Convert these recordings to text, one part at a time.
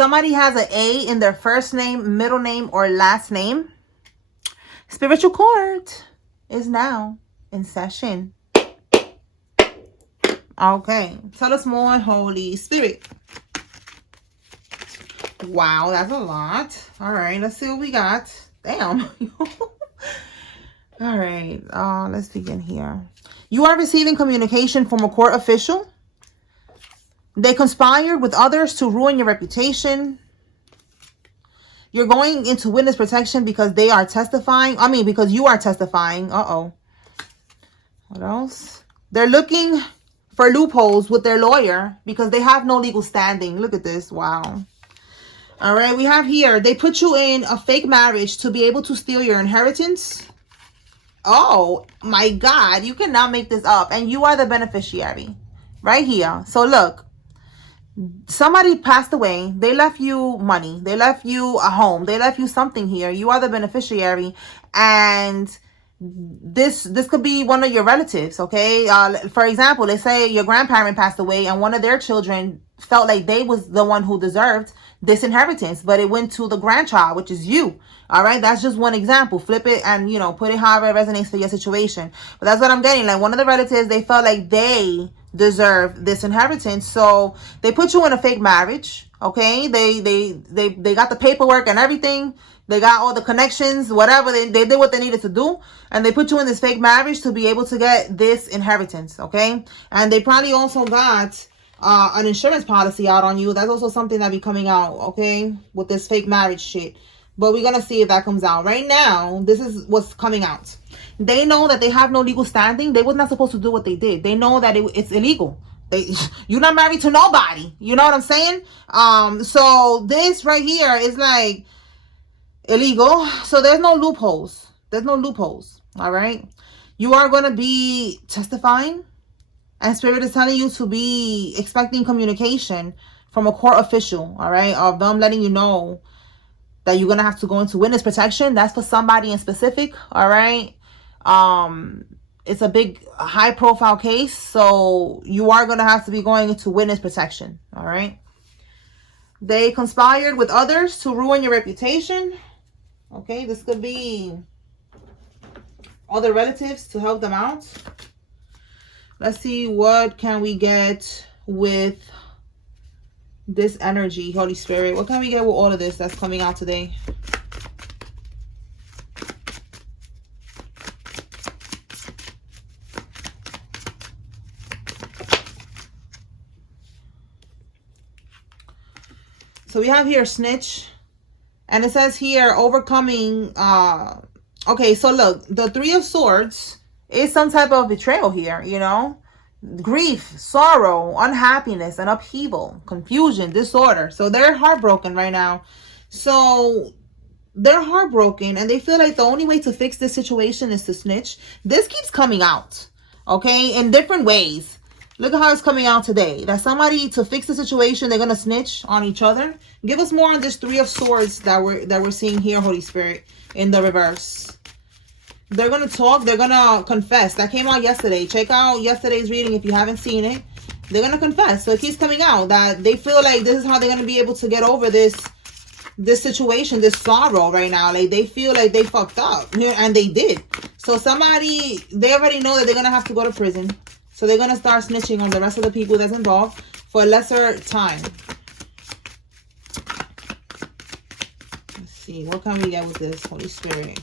Somebody has an A in their first name, middle name, or last name. Spiritual court is now in session. Okay. Tell us more, Holy Spirit. Wow, that's a lot. All right, let's see what we got. Damn. All right, let's begin here. You are receiving communication from a court official. They conspired with others to ruin your reputation. You're going into witness protection because they are testifying. I mean, because you are testifying. Uh-oh. What else? They're looking for loopholes with their lawyer because they have no legal standing. Look at this. Wow. All right, we have here, they put you in a fake marriage to be able to steal your inheritance. Oh, my God. You cannot make this up. And you are the beneficiary right here. So, look. Somebody passed away. They left you money. They left you a home. They left you something here. You are the beneficiary. And this could be one of your relatives, okay? For example, they say your grandparent passed away and one of their children felt like they was the one who deserved this inheritance, but it went to the grandchild, which is you. All right, that's just one example. Flip it and, you know, put it however it resonates for your situation. But that's what I'm getting. Like, one of the relatives, they felt like they deserve this inheritance, so they put you in a fake marriage. Okay, they got the paperwork and everything. They got all the connections, whatever. They did what they needed to do. And they put you in this fake marriage to be able to get this inheritance, okay? And they probably also got an insurance policy out on you. That's also something that be coming out, okay? With this fake marriage shit. But we're going to see if that comes out. Right now, this is what's coming out. They know that they have no legal standing. They were not supposed to do what they did. They know that it's illegal. You're not married to nobody. You know what I'm saying? So this right here is like illegal. So there's no loopholes. There's no loopholes. All right. You are going to be testifying. And Spirit is telling you to be expecting communication from a court official. All right. Of them letting you know that you're going to have to go into witness protection. That's for somebody in specific. All right. It's a big high profile case. So you are going to have to be going into witness protection. All right. They conspired with others to ruin your reputation. Okay, this could be other relatives to help them out. Let's see, what can we get with this energy, Holy Spirit? What can we get with all of this that's coming out today? So we have here snitch. And it says here, overcoming, okay, so look, the Three of Swords is some type of betrayal here, you know? Grief, sorrow, unhappiness, and upheaval, confusion, disorder. So they're heartbroken right now. So they're heartbroken and they feel like the only way to fix this situation is to snitch. This keeps coming out, okay, in different ways. Look at how it's coming out today. That somebody, to fix the situation, they're going to snitch on each other. Give us more on this Three of Swords that we're seeing here, Holy Spirit, in the reverse. They're going to talk. They're going to confess. That came out yesterday. Check out yesterday's reading if you haven't seen it. They're going to confess. So it keeps coming out that they feel like this is how they're going to be able to get over this situation, this sorrow right now. Like, they feel like they fucked up. And they did. So somebody, they already know that they're going to have to go to prison. So they're going to start snitching on the rest of the people that's involved for a lesser time. Let's see. What can we get with this, Holy Spirit?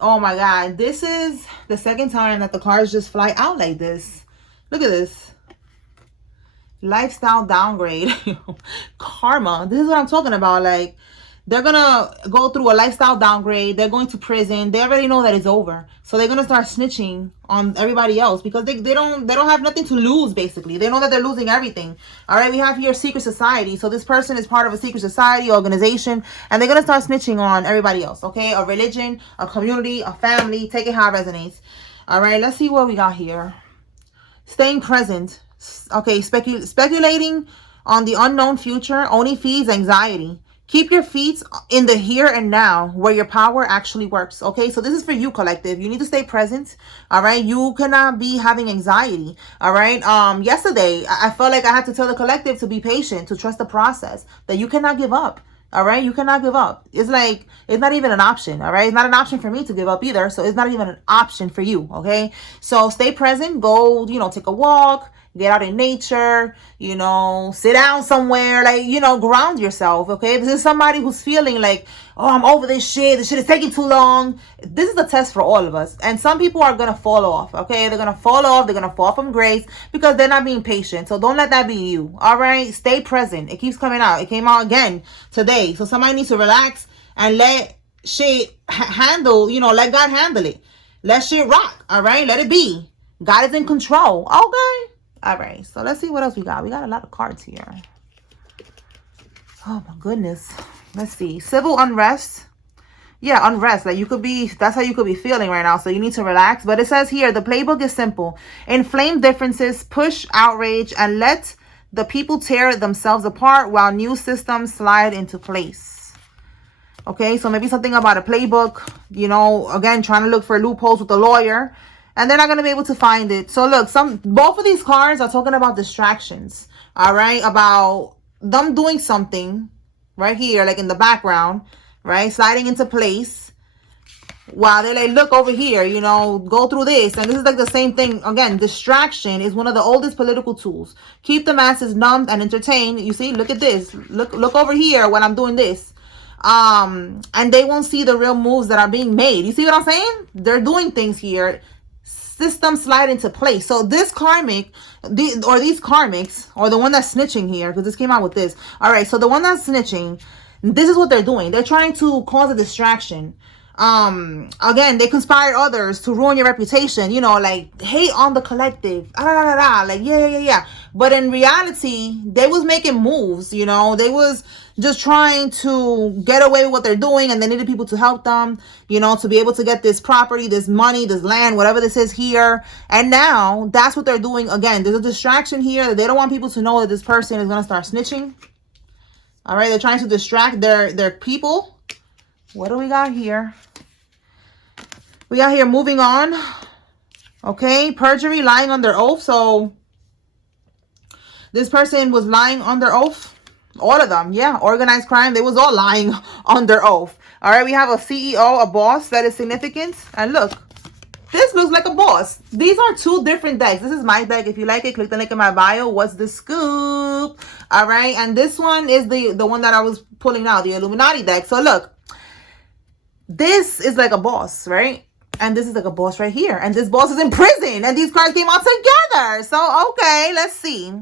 Oh my God. This is the second time that the cards just fly out like this. Look at this. Lifestyle downgrade. Karma. This is what I'm talking about. Like, they're going to go through a lifestyle downgrade. They're going to prison. They already know that it's over. So they're going to start snitching on everybody else because they don't have nothing to lose, basically. They know that they're losing everything. All right, we have here secret society. So this person is part of a secret society, organization, and they're going to start snitching on everybody else, okay? A religion, a community, a family. Take it how it resonates. All right, let's see what we got here. Staying present. Okay, speculating on the unknown future only feeds anxiety. Keep your feet in the here and now where your power actually works. Okay, so this is for you, collective. You need to stay present. All right, you cannot be having anxiety. All right, yesterday I felt like I had to tell the collective to be patient, to trust the process, that you cannot give up. All right, you cannot give up. It's like, it's not even an option. All right, it's not an option for me to give up either, so it's not even an option for you. Okay, so stay present. Go, take a walk, get out in nature, sit down somewhere, like, ground yourself. Okay, this is somebody who's feeling like, oh, I'm over this shit is taking too long. This is a test for all of us, and some people are gonna fall off. Okay, they're gonna fall off, they're gonna fall from grace because they're not being patient. So don't let that be you. All right, stay present. It keeps coming out. It came out again today. So somebody needs to relax and let shit handle, let God handle it. Let shit rock. All right, let it be. God is in control. Okay. All right, so let's see what else we got. We got a lot of cards here. Oh my goodness. Let's see. Civil unrest. Yeah, unrest. Like, that's how you could be feeling right now. So you need to relax. But it says here, the playbook is simple. Inflame differences, push outrage, and let the people tear themselves apart while new systems slide into place. Okay, so maybe something about a playbook, again, trying to look for loopholes with the lawyer. And they're not going to be able to find it. So look, both of these cards are talking about distractions. All right. About them doing something right here, like in the background, right? Sliding into place while they like, look over here, go through this. And this is like the same thing. Again, distraction is one of the oldest political tools. Keep the masses numbed and entertained. You see, look at this. Look over here when I'm doing this. And they won't see the real moves that are being made. You see what I'm saying? They're doing things here. System slide into place. So this karmic, these karmics, or the one that's snitching here, because this came out with this. All right, so the one that's snitching, this is what they're doing. They're trying to cause a distraction. Again, they conspire others to ruin your reputation, like hate on the collective, like yeah. But in reality, they was making moves, they was just trying to get away with what they're doing, and they needed people to help them, to be able to get this property, this money, this land, whatever this is here. And now that's what they're doing. Again, there's a distraction here. They don't want people to know that this person is going to start snitching. All right, they're trying to distract their people. What do we got here? We got here moving on. Okay, perjury, lying under oath. So this person was lying under oath. All of them, yeah. Organized crime, they was all lying under oath. All right, we have a CEO, a boss that is significant. And look, this looks like a boss. These are two different decks. This is my deck. If you like it, click the link in my bio. What's the scoop? All right, and this one is the one that I was pulling out, the Illuminati deck. So look, this is like a boss, right? And this is like a boss right here. And this boss is in prison. And these cards came out together. So, okay, let's see.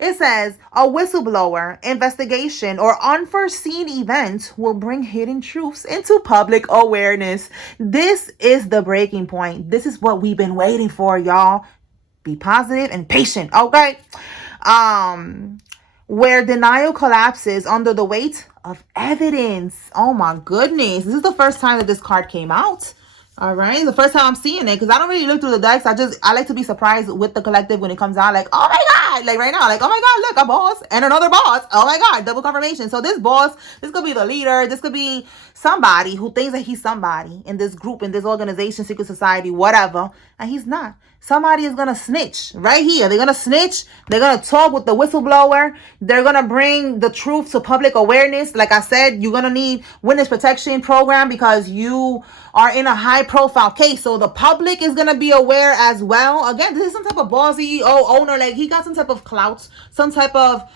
It says, a whistleblower, investigation, or unforeseen event will bring hidden truths into public awareness. This is the breaking point. This is what we've been waiting for, y'all. Be positive and patient, okay? Where denial collapses under the weight of evidence. Oh my goodness. This is the first time that this card came out. All right, the first time I'm seeing it, because I don't really look through the decks. I like to be surprised with the collective when it comes out. Like, oh my god, like right now, like, oh my god, look, a boss and another boss. Oh my god, double confirmation. So this boss, this could be the leader. This could be somebody who thinks that he's somebody in this group, in this organization, secret society, whatever, and he's not. Somebody is gonna snitch right here. They're gonna snitch. They're gonna talk with the whistleblower. They're gonna bring the truth to public awareness. Like I said, you're gonna need witness protection program because you are in a high profile case. So the public is gonna be aware as well. Again, this is some type of boss, CEO, owner. Like he got some type of clout, some type of,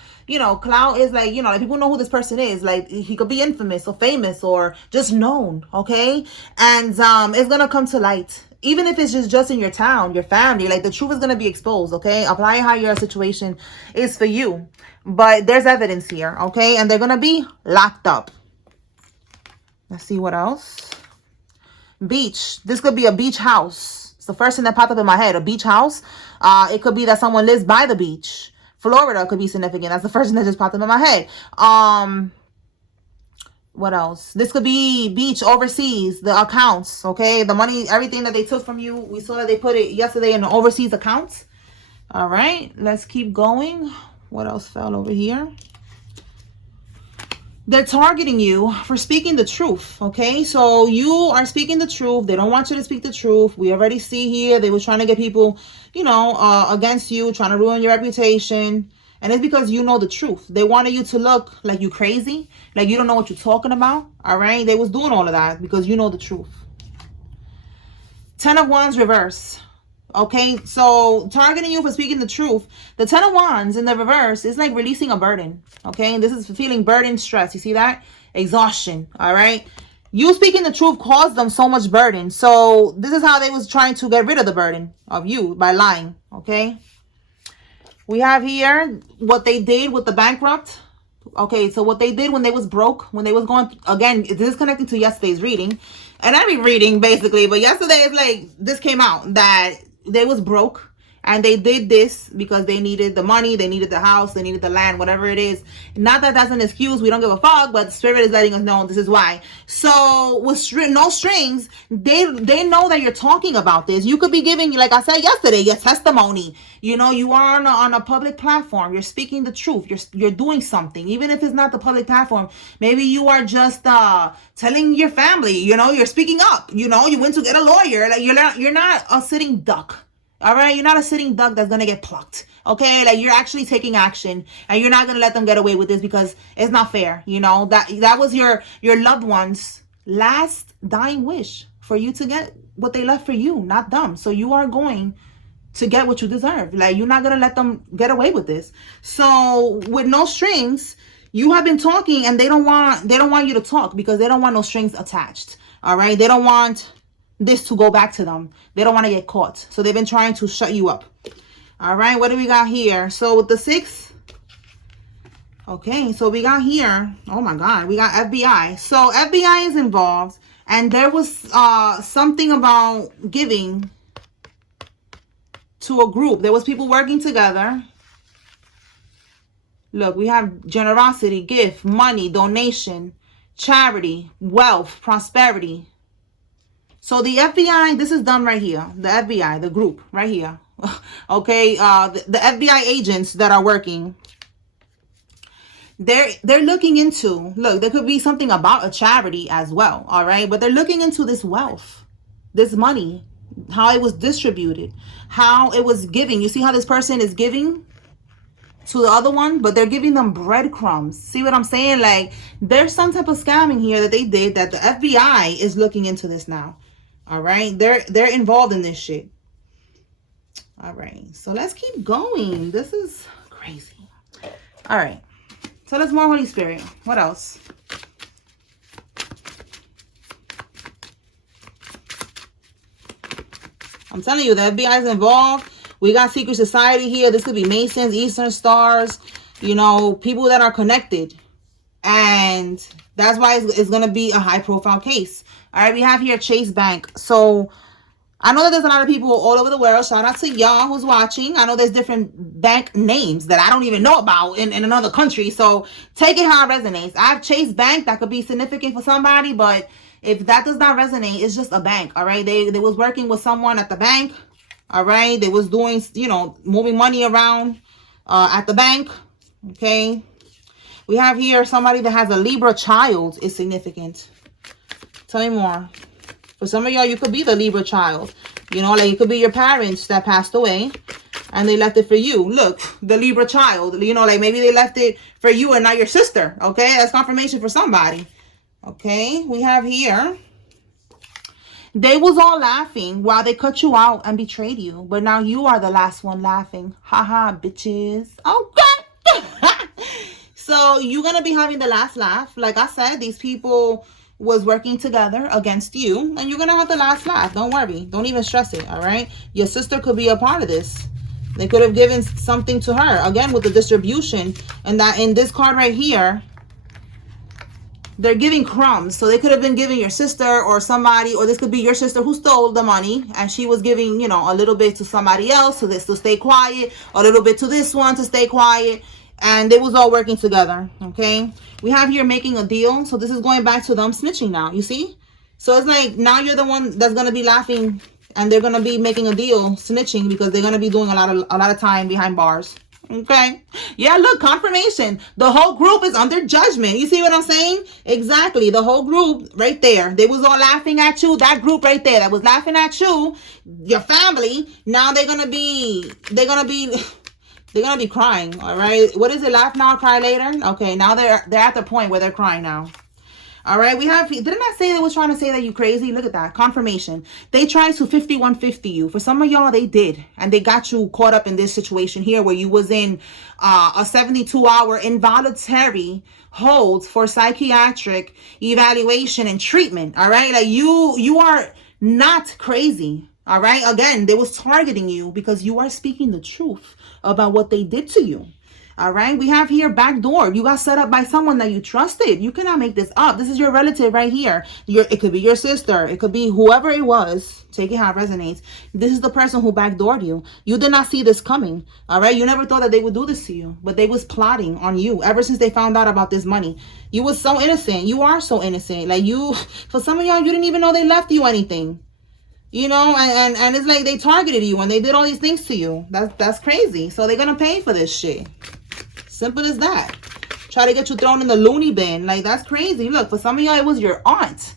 clout is like, like people know who this person is. Like he could be infamous or famous or just known. Okay. And it's gonna come to light. Even if it's just in your town, your family, like the truth is going to be exposed, okay? Apply how your situation is for you. But there's evidence here, okay? And they're going to be locked up. Let's see what else. Beach. This could be a beach house. It's the first thing that popped up in my head, a beach house. It could be that someone lives by the beach. Florida could be significant. That's the first thing that just popped up in my head. What else? This could be beach overseas, the accounts, okay? The money, everything that they took from you. We saw that they put it yesterday in the overseas accounts. All right, let's keep going. What else fell over here? They're targeting you for speaking the truth, okay? So you are speaking the truth. They don't want you to speak the truth. We already see here they were trying to get people, you know, against you, trying to ruin your reputation. And it's because you know the truth. They wanted you to look like you crazy, like you don't know what you're talking about, all right? They was doing all of that because you know the truth. 10 of Wands reverse. Okay, so targeting you for speaking the truth. The 10 of Wands in the reverse is like releasing a burden. Okay, this is feeling burden, stress. You see that? Exhaustion. All right. You speaking the truth caused them so much burden. So this is how they was trying to get rid of the burden of you, by lying. Okay. We have here what they did with the bankrupt. Okay, so what they did when they was broke, when they was going, again, this is connecting to yesterday's reading. And every reading, basically. But yesterday, it's like, this came out that they was broke. And they did this because they needed the money, they needed the house, they needed the land, whatever it is. Not that that's an excuse, we don't give a fuck, but Spirit is letting us know this is why. So with no strings, they know that you're talking about this. You could be giving, like I said yesterday, your testimony. You know, you are on a public platform. You're speaking the truth. You're doing something, even if it's not the public platform. Maybe you are just telling your family. You know, you're speaking up. You know, you went to get a lawyer. Like you're not a sitting duck. All right, you're not a sitting duck that's gonna get plucked. Okay, like you're actually taking action, and you're not gonna let them get away with this because it's not fair. You know that was your loved one's last dying wish for you to get what they left for you, not them. So you are going to get what you deserve. Like you're not gonna let them get away with this. So with no strings, you have been talking, and they don't want you to talk because they don't want no strings attached. All right, they don't want this to go back to them. They don't want to get caught. So they've been trying to shut you up. All right, what do we got here? So with the 6, okay, so we got here, oh my God, we got FBI. So FBI is involved, and there was something about giving to a group. There was people working together. Look, we have generosity, gift, money, donation, charity, wealth, prosperity. So the FBI, this is done right here. The FBI, the group right here. Okay, the FBI agents that are working, they're looking into, look, there could be something about a charity as well. All right, but they're looking into this wealth, this money, how it was distributed, how it was giving. You see how this person is giving to the other one, but they're giving them breadcrumbs. See what I'm saying? Like there's some type of scamming here that they did that the FBI is looking into this now. All right, they're involved in this shit. All right, so let's keep going. This is crazy. All right, so let's more Holy Spirit. What else? I'm telling you, the FBI is involved. We got secret society here. This could be Masons, Eastern Stars, you know, people that are connected. And that's why it's going to be a high profile case. All right, we have here Chase Bank. So I know that there's a lot of people all over the world. Shout out to y'all who's watching. I know there's different bank names that I don't even know about in another country. So take it how it resonates. I have Chase Bank. That could be significant for somebody. But if that does not resonate, it's just a bank. All right, they was working with someone at the bank. All right, they was doing, you know, moving money around at the bank. Okay. We have here somebody that has a Libra child is significant. Tell me more. For some of y'all, you could be the Libra child. You know, like it could be your parents that passed away and they left it for you. Look, the Libra child, you know, like maybe they left it for you and not your sister. Okay, that's confirmation for somebody. Okay, we have here. They was all laughing while they cut you out and betrayed you. But now you are the last one laughing. Haha, bitches. Okay. So you're going to be having the last laugh. Like I said, these people was working together against you. And you're going to have the last laugh. Don't worry. Don't even stress it. All right. Your sister could be a part of this. They could have given something to her. Again, with the distribution. And that in this card right here, they're giving crumbs. So they could have been giving your sister or somebody, or this could be your sister who stole the money and she was giving, you know, a little bit to somebody else so this to stay quiet, a little bit to this one to stay quiet. And they was all working together. Okay. We have here making a deal. So this is going back to them snitching now. You see? So it's like now you're the one that's going to be laughing and they're going to be making a deal snitching because they're going to be doing a lot of time behind bars. Okay. Yeah, look, confirmation. The whole group is under judgment. You see what I'm saying? Exactly. The whole group right there. They was all laughing at you. That group right there that was laughing at you, your family, now they're gonna be crying. All right. What is it? Laugh now, cry later. Okay, now they're at the point where they're crying now. All right, we have, didn't I say they was trying to say that you crazy? Look at that, confirmation. They tried to 5150 you. For some of y'all, they did. And they got you caught up in this situation here where you was in a 72-hour involuntary hold for psychiatric evaluation and treatment. All right, like you are not crazy. All right, again, they was targeting you because you are speaking the truth about what they did to you. All right, we have here backdoor. You got set up by someone that you trusted. You cannot make this up. This is your relative right here. It could be your sister. It could be whoever it was. Take it how it resonates. This is the person who backdoored you. You did not see this coming. All right, you never thought that they would do this to you, but they was plotting on you ever since they found out about this money. You was so innocent. You are so innocent. Like for some of y'all, you didn't even know they left you anything. You know, and it's like they targeted you and they did all these things to you. That's crazy. So they're gonna pay for this shit. Simple as that. Try to get you thrown in the loony bin. Like, that's crazy. Look, for some of y'all, it was your aunt.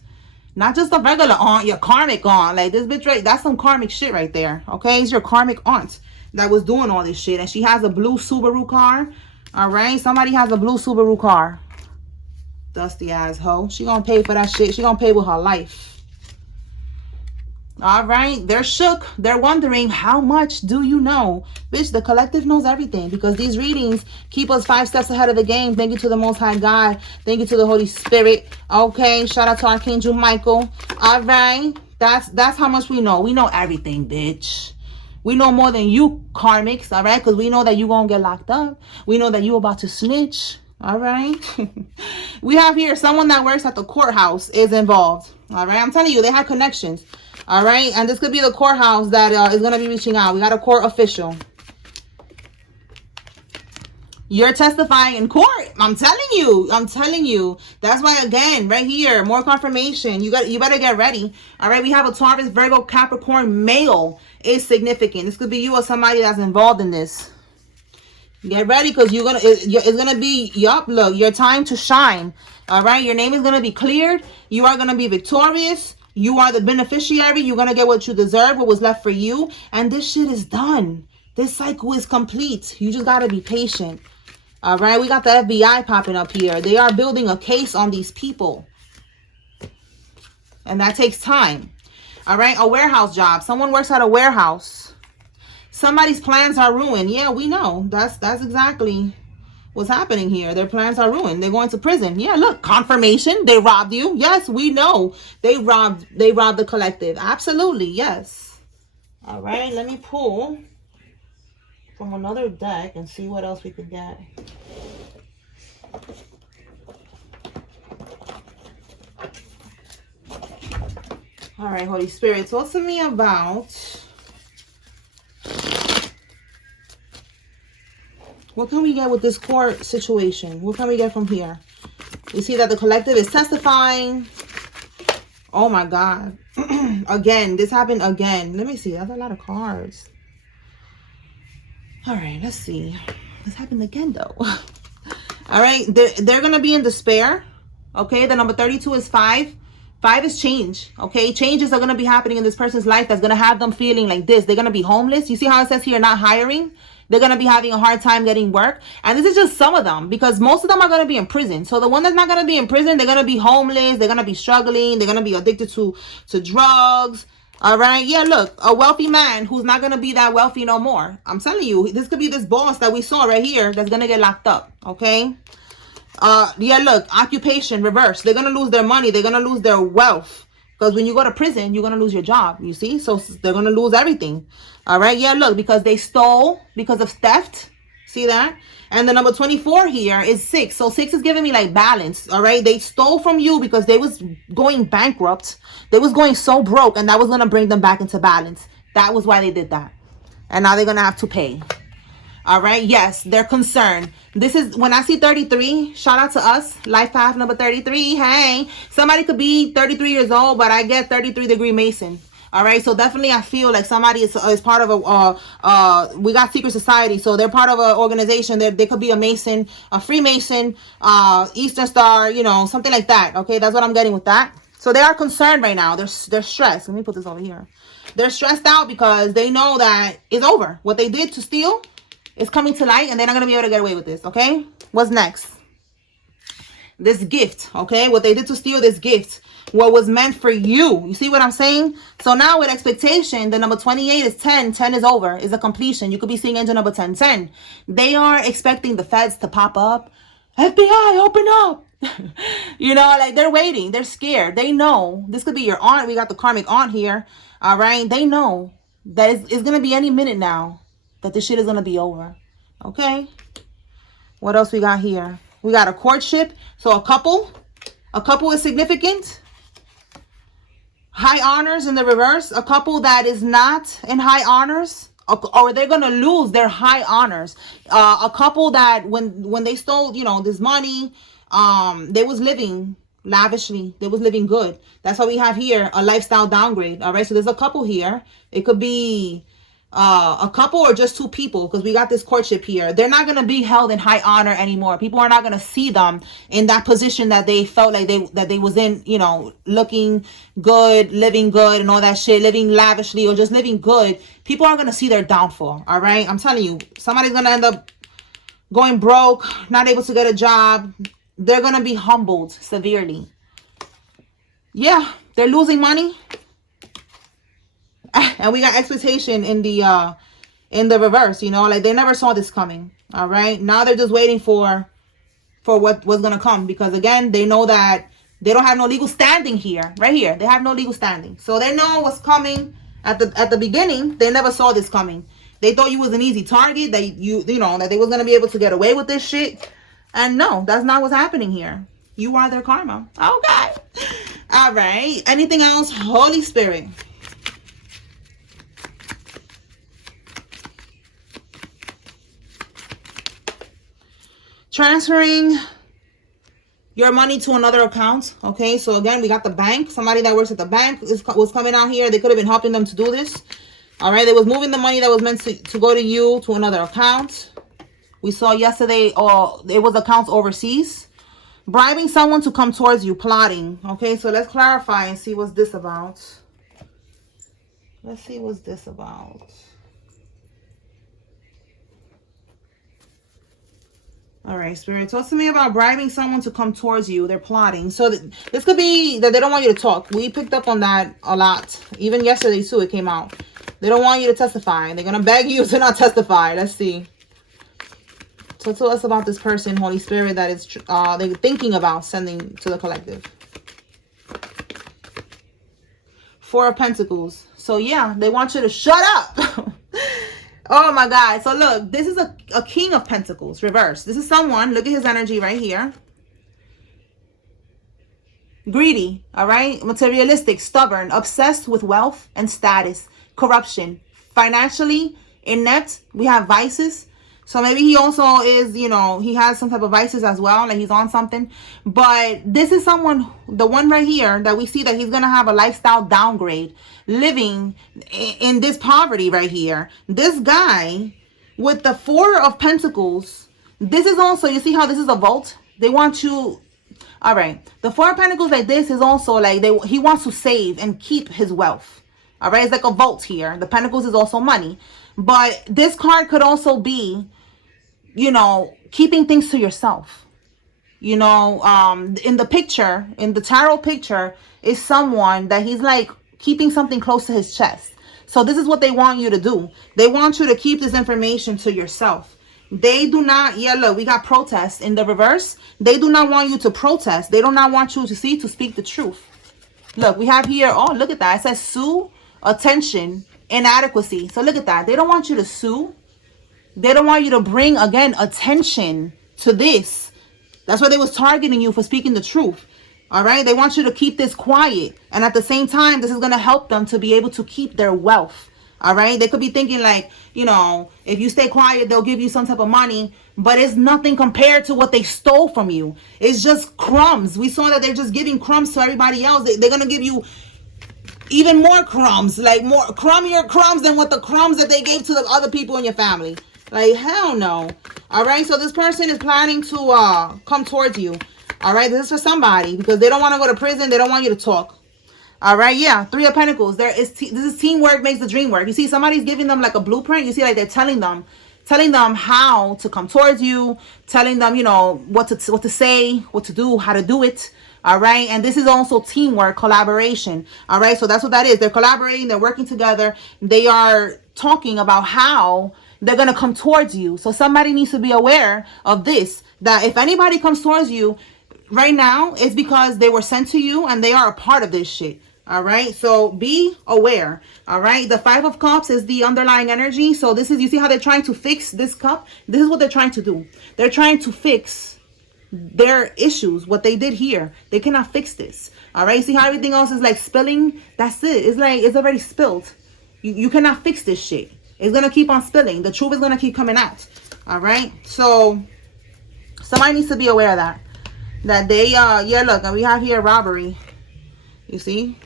Not just a regular aunt, your karmic aunt. Like, this bitch, right? That's some karmic shit right there. Okay? It's your karmic aunt that was doing all this shit. And she has a blue Subaru car. All right? Somebody has a blue Subaru car. Dusty ass hoe. She gonna pay for that shit. She gonna pay with her life. All right, they're shook. They're wondering, how much do you know? Bitch, the collective knows everything because these readings keep us 5 steps ahead of the game. Thank you to the Most High God. Thank you to the Holy Spirit. Okay, shout out to Archangel Michael. All right, that's how much we know. We know everything, bitch. We know more than you karmics, all right? Because we know that you gonna get locked up. We know that you about to snitch, all right? We have here someone that works at the courthouse is involved, all right? I'm telling you, they have connections. All right, and this could be the courthouse that is going to be reaching out. We got a court official. You're testifying in court. I'm telling you. That's why, again, right here, more confirmation. You better get ready. All right, we have a Taurus, Virgo, Capricorn male is significant. This could be you or somebody that's involved in this. Get ready because it's gonna be, yup, look, your time to shine. All right, your name is gonna be cleared. You are gonna be victorious. You are the beneficiary. You're going to get what you deserve, what was left for you. And this shit is done. This cycle is complete. You just got to be patient. All right. We got the FBI popping up here. They are building a case on these people. And that takes time. All right. A warehouse job. Someone works at a warehouse. Somebody's plans are ruined. Yeah, we know. That's exactly what's happening here. Their plans are ruined. They're going to prison. Yeah, look, confirmation. They robbed you. Yes, we know. They robbed the collective. Absolutely, yes. All right, let me pull from another deck and see what else we could get. All right, Holy Spirit, talk to me about what can we get with this court situation? What can we get from here? We see that the collective is testifying. Oh my God. Again, this happened again. Let me see. That's a lot of cards. All right, let's see. This happened again though. All right, they're going to be in despair. Okay, the number 32 is 5. 5 is change. Okay, changes are going to be happening in this person's life that's going to have them feeling like this. They're going to be homeless. You see how it says here, not hiring? They're going to be having a hard time getting work. And this is just some of them because most of them are going to be in prison. So the one that's not going to be in prison, they're going to be homeless. They're going to be struggling. They're going to be addicted to drugs. All right. Yeah, look, a wealthy man who's not going to be that wealthy no more. I'm telling you, this could be this boss that we saw right here that's going to get locked up. Okay. Yeah, look, occupation reverse. They're going to lose their money. They're going to lose their wealth. Because when you go to prison, you're going to lose your job, you see? So they're going to lose everything. All right. Yeah, look, because they stole because of theft. See that? And the number 24 here is 6. So 6 is giving me like balance. All right. They stole from you because they was going bankrupt. They was going so broke and that was going to bring them back into balance. That was why they did that. And now they're going to have to pay. All right. Yes, they're concerned. This is when I see 33. Shout out to us. Life path number 33. Hey, somebody could be 33 years old, but I get 33 degree Mason. All right, so definitely I feel like somebody is part of we got secret society, so they're part of an organization. They could be a Mason, a Freemason, Eastern Star, you know, something like that. Okay, that's what I'm getting with that. So they are concerned right now. They're stressed. Let me put this over here. They're stressed out because they know that it's over. What they did to steal is coming to light, and they're not gonna be able to get away with this. Okay, what's next? This gift. Okay, what they did to steal this gift. What was meant for you. You see what I'm saying? So now with expectation, the number 28 is 10. 10 is over. Is a completion. You could be seeing angel number 10. 10. They are expecting the feds to pop up. FBI, open up. You know, like they're waiting. They're scared. They know. This could be your aunt. We got the karmic aunt here. All right. They know that it's going to be any minute now that this shit is going to be over. Okay. What else we got here? We got a courtship. So a couple. A couple is significant. High honors in the reverse. A couple that is not in high honors, or they're gonna lose their high honors. A couple that when they stole, you know, this money, they was living lavishly. They was living good. That's why we have here a lifestyle downgrade. All right, so there's a couple here. It could be a couple or just two people, because we got this courtship here. They're not going to be held in high honor anymore. People are not going to see them in that position that they felt like they was in, you know, looking good, living good and all that shit, living lavishly or just living good. People are going to see their downfall. All right, I'm telling you, somebody's going to end up going broke, not able to get a job. They're going to be humbled severely. Yeah, they're losing money. And we got expectation in the reverse, you know, like they never saw this coming. All right, now they're just waiting for what was gonna come, because again, they know that they don't have no legal standing here. Right here, they have no legal standing, so they know what's coming. At the beginning, they never saw this coming. They thought you was an easy target, that you know that they was gonna be able to get away with this shit, and no, that's not what's happening here. You are their karma. Okay. All right. Anything else, Holy Spirit? Transferring your money to another account. Okay, so again, we got the bank. Somebody that works at the bank was coming out here. They could have been helping them to do this. All right, they was moving the money that was meant to go to you to another account. We saw yesterday, it was accounts overseas. Bribing someone to come towards you, plotting. Okay, so let's clarify and see what's this about. Let's see what's this about. All right, Spirit, talk to me about bribing someone to come towards you. They're plotting. So this could be that they don't want you to talk. We picked up on that a lot. Even yesterday, too, it came out. They don't want you to testify. They're going to beg you to not testify. Let's see. So tell us about this person, Holy Spirit, that is they're thinking about sending to the collective. Four of Pentacles. So, yeah, they want you to shut up. Oh my God. So look, this is a King of Pentacles reverse. This is someone, look at his energy right here. Greedy, all right? Materialistic, stubborn, obsessed with wealth and status, corruption, financially inept. We have vices. So maybe he also is, you know, he has some type of vices as well, like he's on something. But this is someone, the one right here, that we see that he's going to have a lifestyle downgrade, living in this poverty right here. This guy with the Four of Pentacles, this is also, you see how this is a vault? They want you, all right. The Four of Pentacles like this is also like he wants to save and keep his wealth. All right, it's like a vault here. The Pentacles is also money. But this card could also be, you know, keeping things to yourself. You know, in the picture, in the tarot picture, is someone that he's like keeping something close to his chest. So this is what they want you to do. They want you to keep this information to yourself. They do not, yeah, look, we got protests in the reverse. They do not want you to protest. They do not want you to speak the truth. Look, we have here, oh, look at that. It says sue, attention, inadequacy. So look at that. They don't want you to sue. They don't want you to bring, again, attention to this. That's why they was targeting you for speaking the truth. All right. They want you to keep this quiet. And at the same time, this is going to help them to be able to keep their wealth. All right. They could be thinking like, you know, if you stay quiet, they'll give you some type of money. But it's nothing compared to what they stole from you. It's just crumbs. We saw that they're just giving crumbs to everybody else. They're going to give you even more crumbs, like more crummier crumbs than what the crumbs that they gave to the other people in your family. Like, hell no. All right, so this person is planning to come towards you. All right, this is for somebody because they don't want to go to prison. They don't want you to talk. All right, yeah, 3 of Pentacles. This is teamwork makes the dream work. You see, somebody's giving them like a blueprint. You see, like they're telling them how to come towards you, telling them, you know, what to say, what to do, how to do it. All right, and this is also teamwork, collaboration. All right, so that's what that is. They're collaborating. They're working together. They are talking about how they're gonna come towards you. So somebody needs to be aware of this. That if anybody comes towards you right now, it's because they were sent to you and they are a part of this shit. All right, so be aware. All right, the 5 of Cups is the underlying energy. So this is, you see how they're trying to fix this cup? This is what they're trying to do. They're trying to fix their issues, what they did here. They cannot fix this. All right, see how everything else is like spilling? That's it. It's like it's already spilled. You cannot fix this shit. It's gonna keep on spilling. The truth is gonna keep coming out. All right, so somebody needs to be aware of that they yeah, look, and we have here robbery. You see,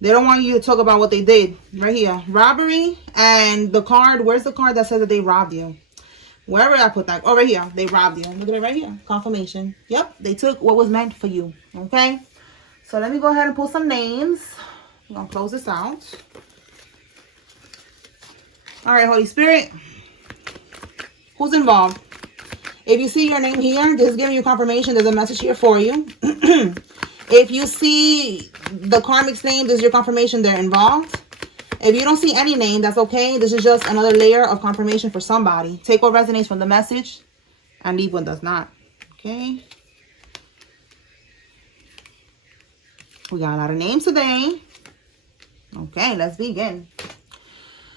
they don't want you to talk about what they did. Right here, robbery. And the card, where's the card that says that they robbed you? Wherever I put that. Oh, right here, they robbed you. Look at it right here, confirmation. Yep, they took what was meant for you. Okay, so let me go ahead and pull some names. I'm gonna close this out. All right, Holy Spirit, who's involved? If you see your name here, this is giving you confirmation. There's a message here for you. If you see the karmic's name, this is your confirmation they're involved. If you don't see any name, that's okay. This is just another layer of confirmation for somebody. Take what resonates from the message and leave what does not. Okay. We got a lot of names today. Okay, let's begin.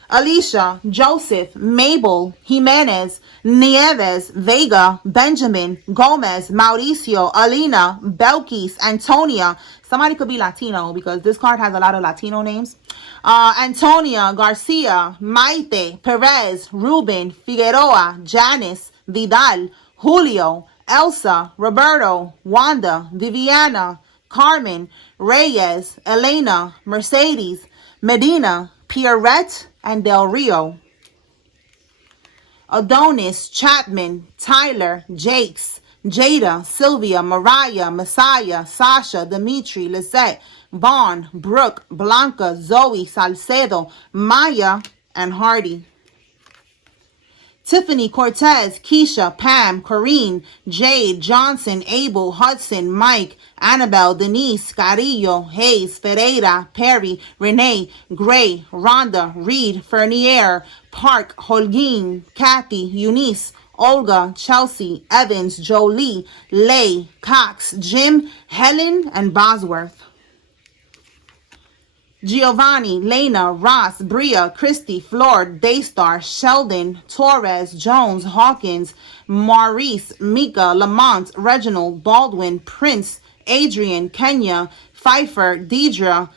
Alicia, Joseph, Mabel, Jimenez, Nieves, Vega, Benjamin, Gomez, Mauricio, Alina, Belkis, Antonia. Somebody could be Latino because this card has a lot of Latino names. Antonia, Garcia, Maite, Perez, Ruben, Figueroa, Janice, Vidal, Julio, Elsa, Roberto, Wanda, Viviana, Carmen, Reyes, Elena, Mercedes, Medina, Pierrette, and Del Rio. Adonis, Chapman, Tyler, Jakes, Jada, Sylvia, Mariah, Messiah, Sasha, Dimitri, Lisette, Vaughn, Brooke, Blanca, Zoe, Salcedo, Maya, and Hardy. Tiffany, Cortez, Keisha, Pam, Corrine, Jade, Johnson, Abel, Hudson, Mike, Annabelle, Denise, Carillo, Hayes, Ferreira, Perry, Renee, Gray, Rhonda, Reed, Fernier, Park, Holguin, Kathy, Eunice, Olga, Chelsea, Evans, Jolie, Lay, Cox, Jim, Helen, and Bosworth. Giovanni, Lena, Ross, Bria, Christy, Flor, Daystar, Sheldon, Torres, Jones, Hawkins, Maurice, Mika, Lamont, Reginald, Baldwin, Prince, Adrian, Kenya, Pfeiffer, Deidre,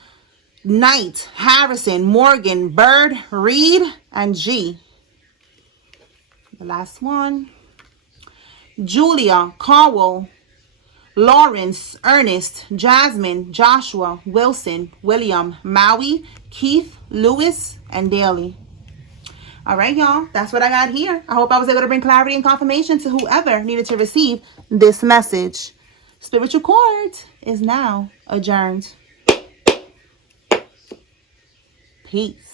Knight, Harrison, Morgan, Bird, Reed, and G. The last one. Julia, Cowell, Lawrence, Ernest, Jasmine, Joshua, Wilson, William, Maui, Keith, Lewis, and Daly. All right, y'all. That's what I got here. I hope I was able to bring clarity and confirmation to whoever needed to receive this message. Spiritual Court is now adjourned. Peace.